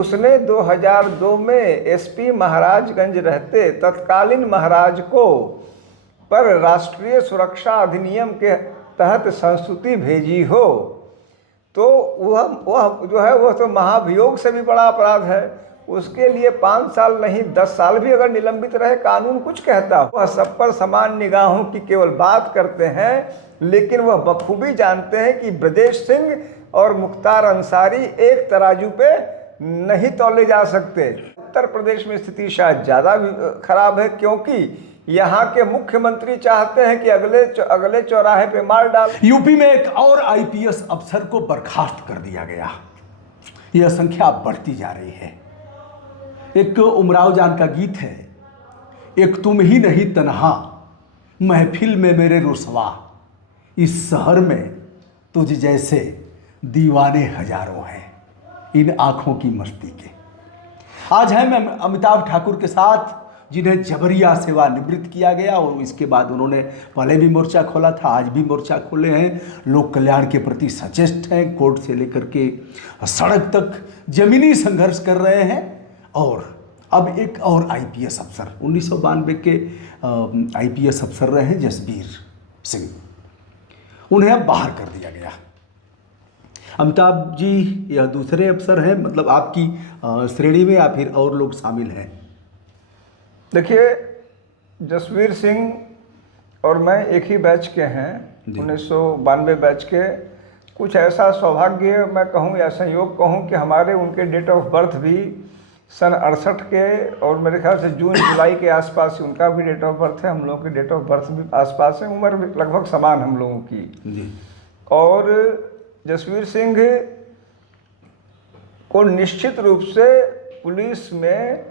उसने 2002 में एसपी महाराजगंज रहते तत्कालीन महाराज को पर राष्ट्रीय सुरक्षा अधिनियम के तहत संस्तुति भेजी हो, तो वह जो है वह तो महाभियोग से भी बड़ा अपराध है। उसके लिए 5 साल नहीं 10 साल भी अगर निलंबित रहे, कानून कुछ कहता हो। वह सब पर समान निगाहों की केवल बात करते हैं, लेकिन वह बखूबी जानते हैं कि ब्रजेश सिंह और मुख्तार अंसारी एक तराजू पे नहीं तौले जा सकते। उत्तर प्रदेश में स्थिति शायद ज़्यादा खराब है, क्योंकि यहाँ के मुख्यमंत्री चाहते हैं कि अगले चौराहे पे मार डाल। यूपी में एक और आईपीएस अफसर को बर्खास्त कर दिया गया। यह संख्या बढ़ती जा रही है। एक उमराव जान का गीत है, एक तुम ही नहीं तन्हा महफिल में मेरे रुसवा, इस शहर में तुझ जैसे दीवाने हजारों हैं इन आंखों की मस्ती के। आज है मैं अमिताभ ठाकुर के साथ, जिन्हें जबरिया सेवानिवृत्त किया गया और इसके बाद उन्होंने पहले भी मोर्चा खोला था, आज भी मोर्चा खोले हैं। लोक कल्याण के प्रति सचेष्ट हैं, कोर्ट से लेकर के सड़क तक जमीनी संघर्ष कर रहे हैं। और अब एक और आईपीएस अफसर 1992 के आईपीएस अफसर रहे हैं जसबीर सिंह, उन्हें अब बाहर कर दिया गया। अमिताभ जी यह दूसरे अफसर हैं, मतलब आपकी श्रेणी में या फिर और लोग शामिल हैं? देखिए, जसवीर सिंह और मैं एक ही बैच के हैं, 1992 बैच के। कुछ ऐसा सौभाग्य मैं कहूँ या संयोग कहूँ कि हमारे उनके डेट ऑफ बर्थ भी सन 68 के, और मेरे ख्याल से जून जुलाई के आसपास ही उनका भी डेट ऑफ बर्थ है। हम लोगों के डेट ऑफ बर्थ भी आसपास है, उम्र भी लगभग समान हम लोगों की जी। और जसवीर सिंह को निश्चित रूप से पुलिस में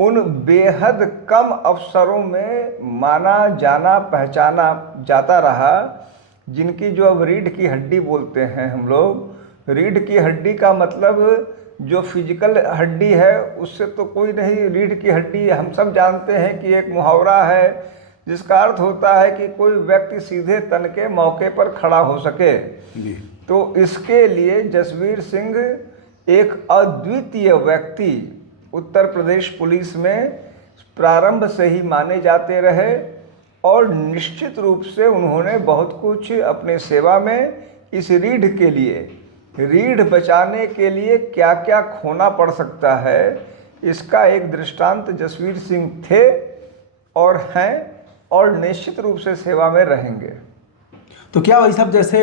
उन बेहद कम अफसरों में माना जाना पहचाना जाता रहा, जिनकी जो अब रीढ़ की हड्डी बोलते हैं हम लोग। रीढ़ की हड्डी का मतलब जो फिजिकल हड्डी है उससे तो कोई नहीं। रीढ़ की हड्डी हम सब जानते हैं कि एक मुहावरा है जिसका अर्थ होता है कि कोई व्यक्ति सीधे तन के मौके पर खड़ा हो सके। तो इसके लिए जसवीर सिंह एक अद्वितीय व्यक्ति उत्तर प्रदेश पुलिस में प्रारंभ से ही माने जाते रहे, और निश्चित रूप से उन्होंने बहुत कुछ अपने सेवा में इस रीढ़ के लिए, रीढ़ बचाने के लिए क्या क्या खोना पड़ सकता है, इसका एक दृष्टांत जसवीर सिंह थे और हैं, और निश्चित रूप से सेवा में रहेंगे। तो क्या भाई साहब, जैसे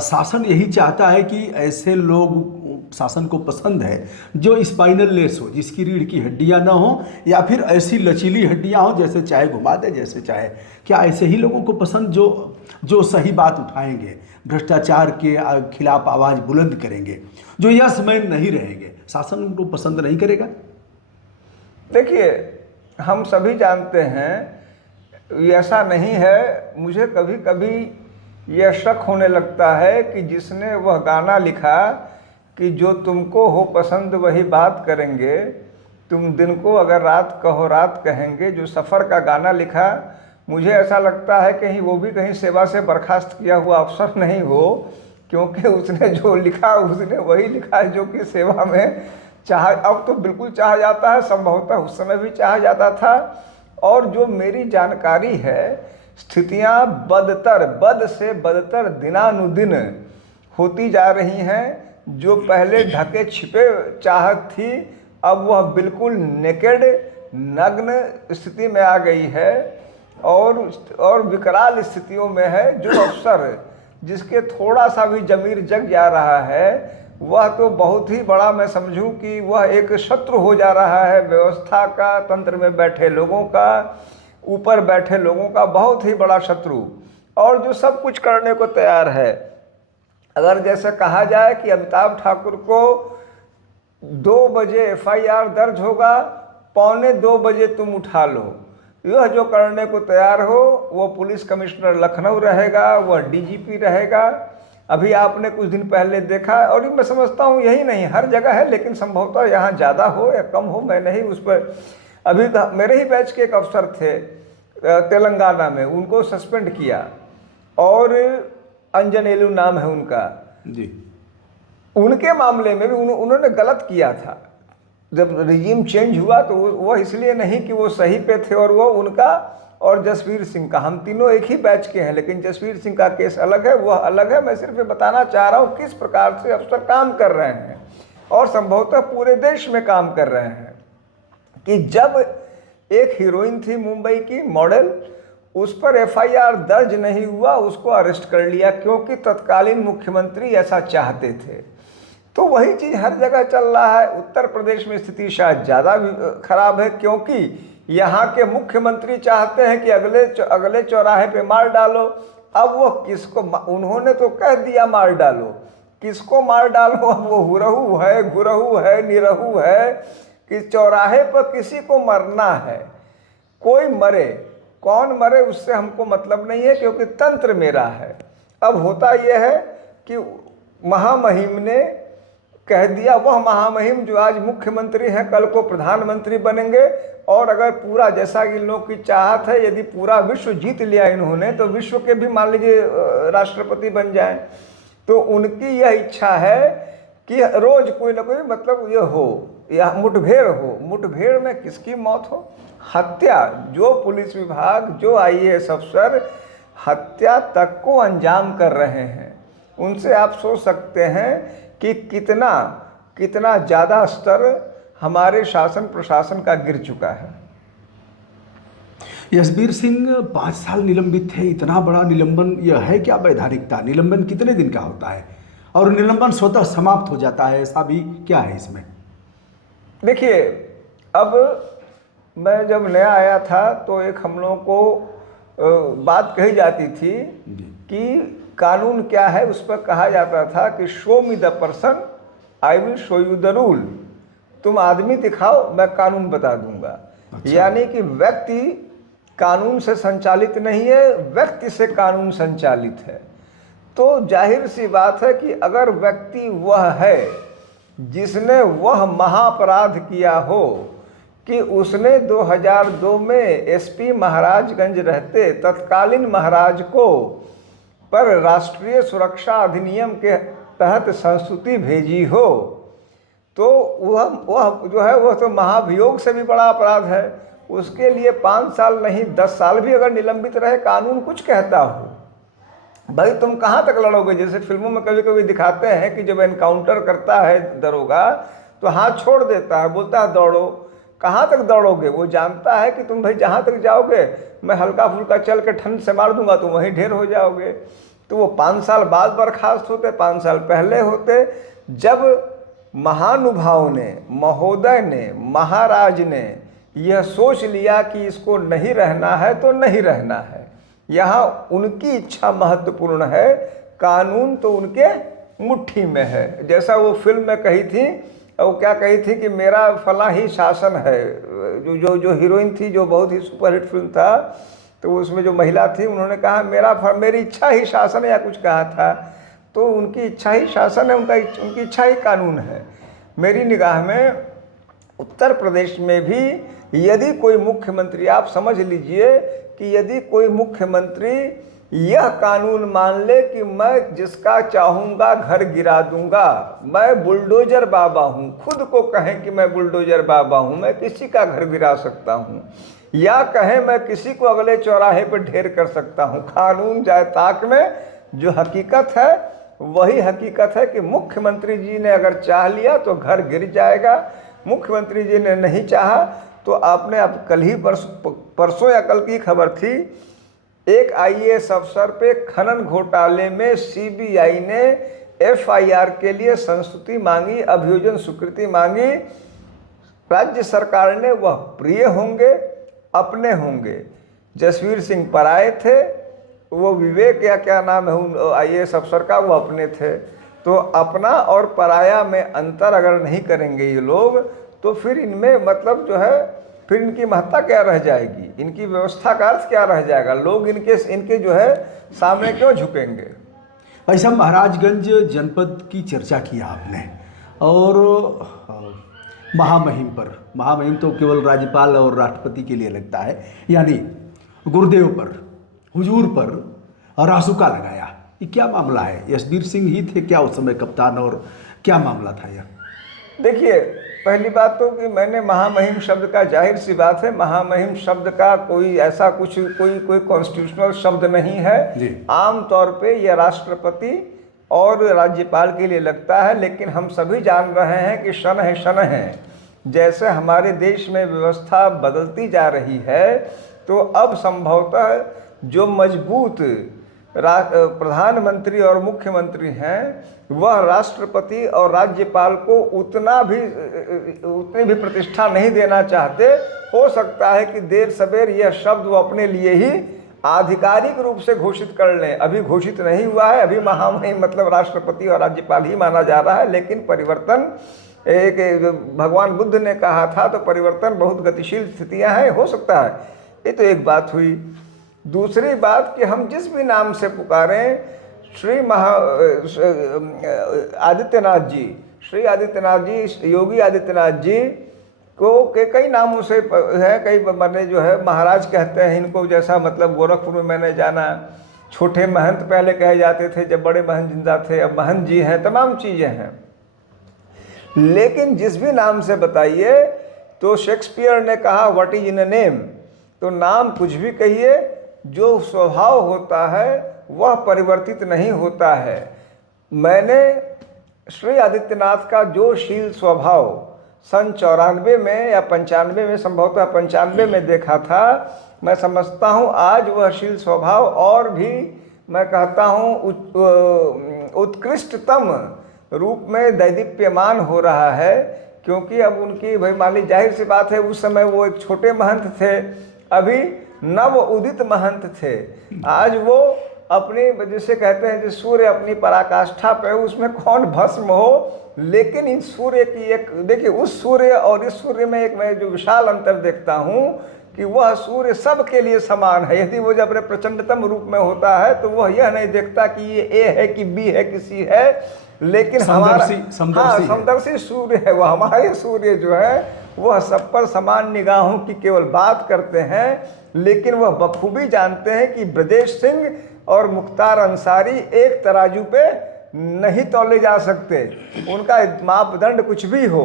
शासन यही चाहता है कि ऐसे लोग, शासन को पसंद है जो स्पाइनल लेस हो, जिसकी रीढ़ की हड्डियां ना हो, या फिर ऐसी लचीली हड्डियां हो जैसे चाहे घुमा दे जैसे चाहे, क्या ऐसे ही लोगों को पसंद जो सही बात उठाएंगे, भ्रष्टाचार के खिलाफ आवाज़ बुलंद करेंगे, जो यशमैन नहीं रहेंगे? शासन उनको पसंद नहीं करेगा? देखिए, हम सभी जानते हैं ऐसा नहीं है। मुझे कभी कभी यह शक होने लगता है कि जिसने वह गाना लिखा कि जो तुमको हो पसंद वही बात करेंगे, तुम दिन को अगर रात कहो रात कहेंगे, जो सफ़र का गाना लिखा, मुझे ऐसा लगता है कहीं वो भी कहीं सेवा से बर्खास्त किया हुआ अफसर नहीं हो, क्योंकि उसने जो लिखा उसने वही लिखा है जो कि सेवा में अब तो बिल्कुल चाहा जाता है, संभवतः उस समय भी चाहा जाता था। और जो मेरी जानकारी है, स्थितियां बद से बदतर दिनानुदिन होती जा रही हैं। जो पहले ढके छिपे चाहत थी, अब वह बिल्कुल नेकेड, नग्न स्थिति में आ गई है, और विकराल स्थितियों में है। जो अफसर जिसके थोड़ा सा भी जमीर जग जा रहा है, वह तो बहुत ही बड़ा, मैं समझूं कि वह एक शत्रु हो जा रहा है व्यवस्था का, तंत्र में बैठे लोगों का, ऊपर बैठे लोगों का बहुत ही बड़ा शत्रु, और जो सब कुछ करने को तैयार है। अगर जैसे कहा जाए कि अमिताभ ठाकुर को 2 बजे एफआईआर दर्ज होगा, 1:45 बजे तुम उठा लो, यह जो करने को तैयार हो, वो पुलिस कमिश्नर लखनऊ रहेगा, वह डीजीपी रहेगा। अभी आपने कुछ दिन पहले देखा, और मैं समझता हूँ यही नहीं हर जगह है, लेकिन संभवतः यहाँ ज़्यादा हो या कम हो, मैं नहीं उस पर। अभी मेरे ही बैच के एक अफसर थे तेलंगाना में, उनको सस्पेंड किया, और अंजनेलू नाम है उनका जी। उनके मामले में भी उन्होंने गलत किया था, जब रिजीम चेंज हुआ तो वो इसलिए नहीं कि वो सही पे थे, और वो उनका और जसवीर सिंह का, हम तीनों एक ही बैच के हैं, लेकिन जसवीर सिंह का केस अलग है, वह अलग है। मैं सिर्फ ये बताना चाह रहा हूँ किस प्रकार से अफसर काम कर रहे हैं, और संभवतः पूरे देश में काम कर रहे हैं, कि जब एक हीरोइन थी मुंबई की मॉडल, उस पर एफआईआर दर्ज नहीं हुआ, उसको अरेस्ट कर लिया क्योंकि तत्कालीन मुख्यमंत्री ऐसा चाहते थे। तो वही चीज़ हर जगह चल रहा है। उत्तर प्रदेश में स्थिति शायद ज़्यादा खराब है, क्योंकि यहाँ के मुख्यमंत्री चाहते हैं कि अगले चौराहे पे मार डालो। अब वो किसको, उन्होंने तो कह दिया मार डालो, किसको मार डालो, अब वो हुरहू है, गुरहू है, निरहू है कि चौराहे पर किसी को मरना है। कोई मरे, कौन मरे उससे हमको मतलब नहीं है, क्योंकि तंत्र मेरा है। अब होता यह है कि महामहिम ने कह दिया, वह महामहिम जो आज मुख्यमंत्री हैं कल को प्रधानमंत्री बनेंगे, और अगर पूरा, जैसा कि इन लोगों की चाहत है, यदि पूरा विश्व जीत लिया इन्होंने तो विश्व के भी मान लीजिए राष्ट्रपति बन जाएं। तो उनकी यह इच्छा है कि रोज कोई ना कोई मतलब ये हो, या मुठभेड़ हो। मुठभेड़ में किसकी मौत हो, हत्या, जो पुलिस विभाग, जो आईएएस अफसर हत्या तक को अंजाम कर रहे हैं, उनसे आप सोच सकते हैं कि कितना ज़्यादा स्तर हमारे शासन प्रशासन का गिर चुका है। यशबीर सिंह 5 साल निलंबित थे। इतना बड़ा निलंबन, यह है क्या वैधानिकता? निलंबन कितने दिन का होता है और निलंबन स्वतः समाप्त हो जाता है, ऐसा भी क्या है इसमें? देखिए, अब मैं जब नया आया था तो एक हम लोगों को बात कही जाती थी कि कानून क्या है। उस पर कहा जाता था कि show me the person, I will show you the rule. तुम आदमी दिखाओ, मैं कानून बता दूंगा। अच्छा। यानी कि व्यक्ति कानून से संचालित नहीं है, व्यक्ति से कानून संचालित है। तो जाहिर सी बात है कि अगर व्यक्ति वह है जिसने वह महाअपराध किया हो कि उसने 2002 में एसपी महाराजगंज रहते तत्कालीन महाराज को पर राष्ट्रीय सुरक्षा अधिनियम के तहत संस्तुति भेजी हो, तो वह जो है वह तो महाभियोग से भी बड़ा अपराध है। उसके लिए 5 साल नहीं 10 साल भी अगर निलंबित रहे, कानून कुछ कहता हो, भाई तुम कहाँ तक लड़ोगे। जैसे फिल्मों में कभी कभी दिखाते हैं कि जब एनकाउंटर करता है दरोगा तो हाथ छोड़ देता है, बोलता है दौड़ो। कहाँ तक दौड़ोगे? वो जानता है कि तुम भाई जहाँ तक जाओगे मैं हल्का फुल्का चल के ठंड से मार दूंगा, तुम वहीं ढेर हो जाओगे। तो वो 5 साल बाद बर्खास्त होते, 5 साल पहले होते, जब महानुभाव ने, महोदय ने, महाराज ने यह सोच लिया कि इसको नहीं रहना है तो नहीं रहना है। यहाँ उनकी इच्छा महत्वपूर्ण है, कानून तो उनके मुट्ठी में है। जैसा वो फिल्म में कही थी, वो क्या कही थी कि मेरा फला ही शासन है। जो हीरोइन थी, जो बहुत ही सुपरहिट फिल्म था, तो उसमें जो महिला थी उन्होंने कहा मेरी इच्छा ही शासन है, या कुछ कहा था। तो उनकी इच्छा ही शासन है, उनकी इच्छा ही कानून है। मेरी निगाह में उत्तर प्रदेश में भी यदि कोई मुख्यमंत्री, आप समझ लीजिए कि यदि कोई मुख्यमंत्री यह कानून मान ले कि मैं जिसका चाहूँगा घर गिरा दूंगा, मैं बुलडोजर बाबा हूँ, खुद को कहें कि मैं बुलडोजर बाबा हूँ, मैं किसी का घर गिरा सकता हूँ, या कहें मैं किसी को अगले चौराहे पर ढेर कर सकता हूँ। कानून जाए ताक में जो हकीकत है वही हकीकत है कि मुख्यमंत्री जी ने अगर चाह लिया तो घर गिर जाएगा, मुख्यमंत्री जी ने नहीं चाहा तो आपने अब कल ही परसों या कल की खबर थी, एक आईएएस अफसर पे खनन घोटाले में सीबीआई ने एफआईआर के लिए संस्तुति मांगी, अभियोजन स्वीकृति मांगी। राज्य सरकार ने, वह प्रिय होंगे, अपने होंगे। जसवीर सिंह पराये थे, वो विवेक या क्या नाम है आईएएस अफसर का, वो अपने थे। तो अपना और पराया में अंतर अगर नहीं करेंगे ये लोग, तो फिर इनमें मतलब जो है, फिर इनकी महत्ता क्या रह जाएगी, इनकी व्यवस्था का अर्थ क्या रह जाएगा, लोग इनके जो है सामने क्यों झुकेंगे। ऐसा महाराजगंज जनपद की चर्चा की आपने, और महामहिम तो केवल राज्यपाल और राष्ट्रपति के लिए लगता है, यानी गुरुदेव पर, हुजूर पर रासुका लगाया। ये क्या मामला है? यशबीर सिंह ही थे क्या उस समय कप्तान, और क्या मामला था यह? देखिए, पहली बात तो कि मैंने महामहिम शब्द का, जाहिर सी बात है, महामहिम शब्द का कोई ऐसा कुछ कोई कॉन्स्टिट्यूशनल शब्द नहीं है। आम तौर पे यह राष्ट्रपति और राज्यपाल के लिए लगता है, लेकिन हम सभी जान रहे हैं कि शन है शन है। जैसे हमारे देश में व्यवस्था बदलती जा रही है, तो अब संभवतः जो मजबूत प्रधानमंत्री और मुख्यमंत्री हैं, वह राष्ट्रपति और राज्यपाल को उतनी भी प्रतिष्ठा नहीं देना चाहते। हो सकता है कि देर सवेर यह शब्द वो अपने लिए ही आधिकारिक रूप से घोषित कर लें। अभी घोषित नहीं हुआ है, अभी महामहिम मतलब राष्ट्रपति और राज्यपाल ही माना जा रहा है। लेकिन परिवर्तन, एक भगवान बुद्ध ने कहा था, तो परिवर्तन बहुत गतिशील स्थितियां हैं, हो सकता है। ये तो एक बात हुई। दूसरी बात कि हम जिस भी नाम से पुकारें, श्री आदित्यनाथ जी, श्री आदित्यनाथ जी, योगी आदित्यनाथ जी को के कई नामों से है, कई मैंने जो है महाराज कहते हैं इनको, जैसा मतलब गोरखपुर में मैंने जाना, छोटे महंत पहले कहे जाते थे जब बड़े महंत जिंदा थे, अब महंत जी हैं, तमाम चीज़ें हैं। लेकिन जिस भी नाम से बताइए, तो शेक्सपियर ने कहा what is in a name, तो नाम कुछ भी कहिए, जो स्वभाव होता है वह परिवर्तित नहीं होता है। मैंने श्री आदित्यनाथ का जो शील स्वभाव सन 94 में या 95 में, संभवतः 95 में देखा था, मैं समझता हूँ आज वह शील स्वभाव और भी, मैं कहता हूँ, उत्कृष्टतम रूप में दैदीप्यमान हो रहा है। क्योंकि अब उनकी, भाई मान ली, जाहिर सी बात है, उस समय वो एक छोटे महंत थे, अभी नव उदित महंत थे। आज वो अपनी, जैसे कहते हैं, जिस सूर्य अपनी पराकाष्ठा पे, उसमें कौन भस्म हो। लेकिन इन सूर्य की एक, देखिए, उस सूर्य और इस सूर्य में एक मैं जो विशाल अंतर देखता हूँ कि वह सूर्य सबके लिए समान है। यदि वो जब अपने प्रचंडतम रूप में होता है, तो वह यह नहीं देखता कि ये ए है कि बी है कि सी है, लेकिन हमारा समदर्शी सूर्य है। वह हमारे सूर्य जो है वह सब पर समान निगाहों की केवल बात करते हैं, लेकिन वह बखूबी जानते हैं कि ब्रजेश सिंह और मुख्तार अंसारी एक तराजू पे नहीं तौले जा सकते। उनका मापदंड कुछ भी हो,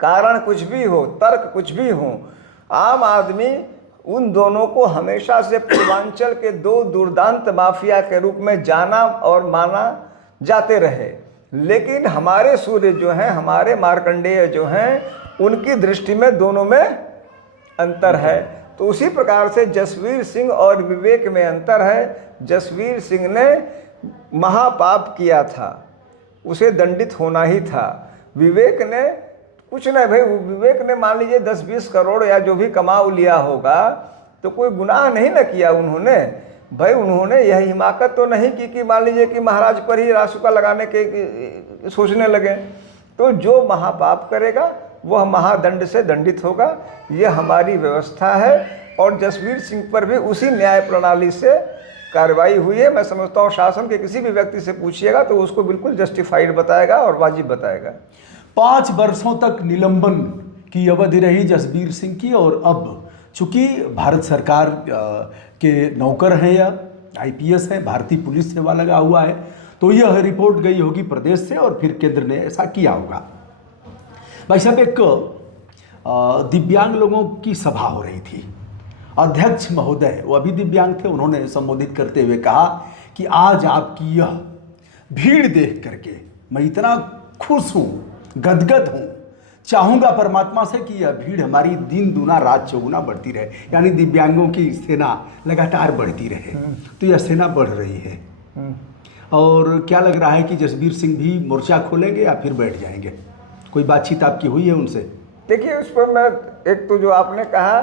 कारण कुछ भी हो, तर्क कुछ भी हो, आम आदमी उन दोनों को हमेशा से पूर्वांचल के दो दुर्दांत माफिया के रूप में जाना और माना जाते रहे। लेकिन हमारे सूर्य जो हैं, हमारे मार्कंडेय जो हैं, उनकी दृष्टि में दोनों में अंतर है। तो उसी प्रकार से जसवीर सिंह और विवेक में अंतर है। जसवीर सिंह ने महापाप किया था, उसे दंडित होना ही था। विवेक ने कुछ नहीं, भाई विवेक ने मान लीजिए 10-20 करोड़ या जो भी कमाऊ लिया होगा, तो कोई गुनाह नहीं ना किया उन्होंने। भाई उन्होंने यह हिमाकत तो नहीं की कि मान लीजिए कि महाराज पर ही रासुका लगाने के सोचने लगे। तो जो महापाप करेगा वह महादंड से दंडित होगा, यह हमारी व्यवस्था है। और जसवीर सिंह पर भी उसी न्याय प्रणाली से कार्रवाई हुई है। मैं समझता हूँ शासन के किसी भी व्यक्ति से पूछिएगा तो उसको बिल्कुल जस्टिफाइड बताएगा और वाजिब बताएगा। 5 वर्षों तक निलंबन की अवधि रही जसबीर सिंह की, और अब चूंकि भारत सरकार के नौकर हैं या IPS हैं, भारतीय पुलिस सेवा लगा हुआ है, तो यह रिपोर्ट गई होगी प्रदेश से और फिर केंद्र ने ऐसा किया होगा। भाई साहब, एक दिव्यांग लोगों की सभा हो रही थी। अध्यक्ष महोदय, वो अभी दिव्यांग थे, उन्होंने संबोधित करते हुए कहा कि आज आपकी यह भीड़ देख करके मैं इतना खुश हूँ, गदगद हूँ, चाहूँगा परमात्मा से कि यह भीड़ हमारी दिन दुना रात चौगुना बढ़ती रहे, यानी दिव्यांगों की सेना लगातार बढ़ती रहे। तो यह सेना बढ़ रही है। और क्या लग रहा है कि जसबीर सिंह भी मोर्चा खोलेंगे या फिर बैठ जाएंगे? कोई बातचीत आपकी हुई है उनसे? देखिए, उस पर मैं, एक तो जो आपने कहा,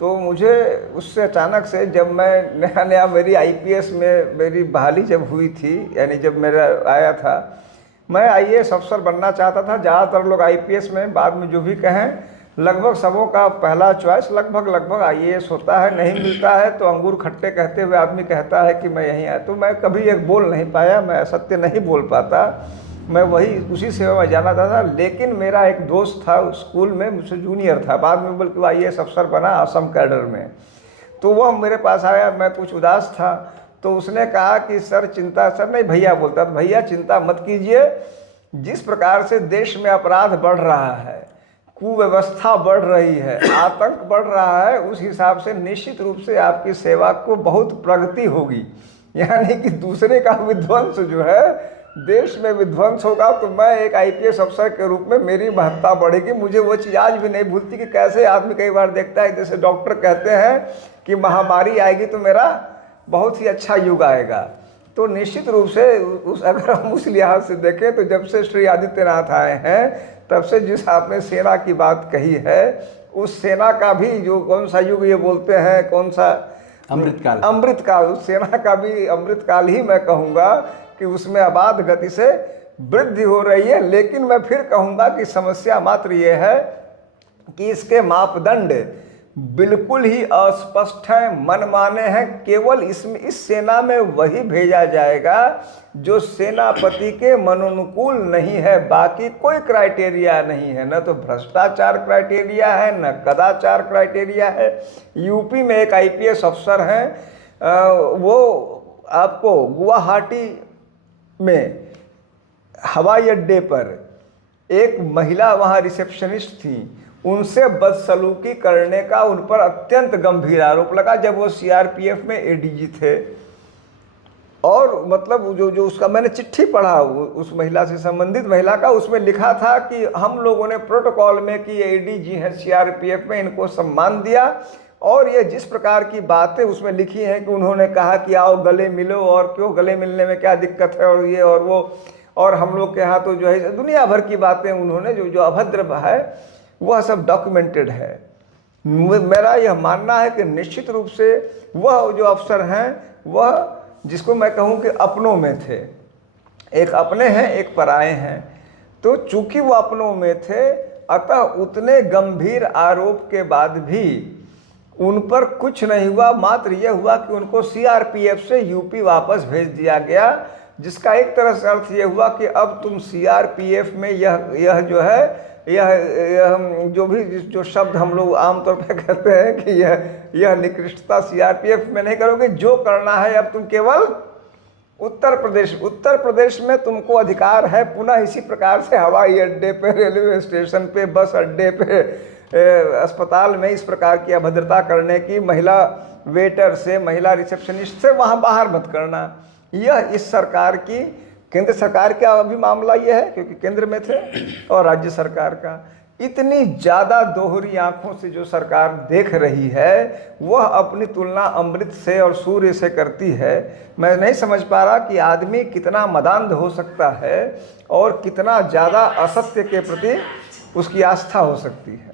तो मुझे उससे अचानक से, जब मैं नया नया मेरी IPS में मेरी बहाली जब हुई थी, यानी जब मेरा आया था, मैं IAS अफसर बनना चाहता था। ज़्यादातर लोग IPS में, बाद में जो भी कहें, लगभग सबों का पहला चॉइस लगभग IAS होता है। नहीं मिलता है तो अंगूर खट्टे कहते हुए आदमी कहता है कि मैं यहीं आया। तो मैं कभी एक बोल नहीं पाया, मैं सत्य नहीं बोल पाता, मैं वही उसी सेवा में जाना था। लेकिन मेरा एक दोस्त था स्कूल में, मुझसे जूनियर था, बाद में बल्कि IAS अफसर बना असम कैडर में। तो वह मेरे पास आया, मैं कुछ उदास था, तो उसने कहा कि सर चिंता, सर नहीं भैया बोलता, भैया चिंता मत कीजिए, जिस प्रकार से देश में अपराध बढ़ रहा है, कुव्यवस्था बढ़ रही है, आतंक बढ़ रहा है, उस हिसाब से निश्चित रूप से आपकी सेवा को बहुत प्रगति होगी। यानी कि दूसरे का विध्वंस जो है, देश में विध्वंस होगा तो मैं एक आईपीएस अफसर के रूप में मेरी महत्ता बढ़ेगी। मुझे वो चीज़ आज भी नहीं भूलती कि कैसे आदमी कई बार देखता है, जैसे डॉक्टर कहते हैं कि महामारी आएगी तो मेरा बहुत ही अच्छा युग आएगा। तो निश्चित रूप से अगर हम उस लिहाज से देखें तो जब से श्री आदित्यनाथ आए हैं तब से जिस आपने सेना की बात कही है, उस सेना का भी जो कौन सा युग ये बोलते हैं, कौन सा अमृतकाल, अमृतकाल, उस सेना का भी अमृतकाल ही मैं कहूँगा कि उसमें अबाध गति से वृद्धि हो रही है। लेकिन मैं फिर कहूँगा कि समस्या मात्र ये है कि इसके मापदंड बिल्कुल ही अस्पष्ट हैं, मनमाने हैं। केवल इस सेना में वही भेजा जाएगा जो सेनापति के मनोनुकूल नहीं है, बाकी कोई क्राइटेरिया नहीं है। न तो भ्रष्टाचार क्राइटेरिया है, न कदाचार क्राइटेरिया है। यूपी में एक आईपीएस अफसर हैं, वो आपको गुवाहाटी में हवाई अड्डे पर एक महिला वहाँ रिसेप्शनिस्ट थी, उनसे बदसलूकी करने का उन पर अत्यंत गंभीर आरोप लगा जब वो सीआरपीएफ में एडीजी थे। और मतलब जो उसका मैंने चिट्ठी पढ़ा उस महिला से संबंधित महिला का, उसमें लिखा था कि हम लोगों ने प्रोटोकॉल में कि ये एडीजी हैं सीआरपीएफ में, इनको सम्मान दिया। और ये जिस प्रकार की बातें उसमें लिखी हैं कि उन्होंने कहा कि आओ गले मिलो, और क्यों गले मिलने में क्या दिक्कत है, और ये और वो, और हम लोग के यहाँ तो जो है दुनिया भर की बातें उन्होंने जो अभद्र है वह सब डॉक्यूमेंटेड है। मेरा यह मानना है कि निश्चित रूप से वह जो अफसर हैं, वह जिसको मैं कहूँ कि अपनों में थे, एक अपने हैं एक पराए हैं। तो चूंकि वो अपनों में थे, अतः उतने गंभीर आरोप के बाद भी उन पर कुछ नहीं हुआ। मात्र यह हुआ कि उनको सीआरपीएफ से यूपी वापस भेज दिया गया, जिसका एक तरह से अर्थ यह हुआ कि अब तुम सीआरपीएफ में यह जो है, यह जो शब्द हम लोग आमतौर पर कहते हैं कि यह निकृष्टता सीआरपीएफ में नहीं करोगे, जो करना है अब तुम केवल उत्तर प्रदेश में तुमको अधिकार है पुनः इसी प्रकार से हवाई अड्डे पे, रेलवे स्टेशन पे, बस अड्डे पे, अस्पताल में इस प्रकार की अभद्रता करने की, महिला वेटर से, महिला रिसेप्शनिस्ट से वहाँ बाहर मत करना। यह इस सरकार की, केंद्र सरकार का अभी मामला यह है क्योंकि केंद्र में थे, और राज्य सरकार का। इतनी ज़्यादा दोहरी आंखों से जो सरकार देख रही है, वह अपनी तुलना अमृत से और सूर्य से करती है। मैं नहीं समझ पा रहा कि आदमी कितना मदान्ध हो सकता है और कितना ज़्यादा असत्य के प्रति उसकी आस्था हो सकती है।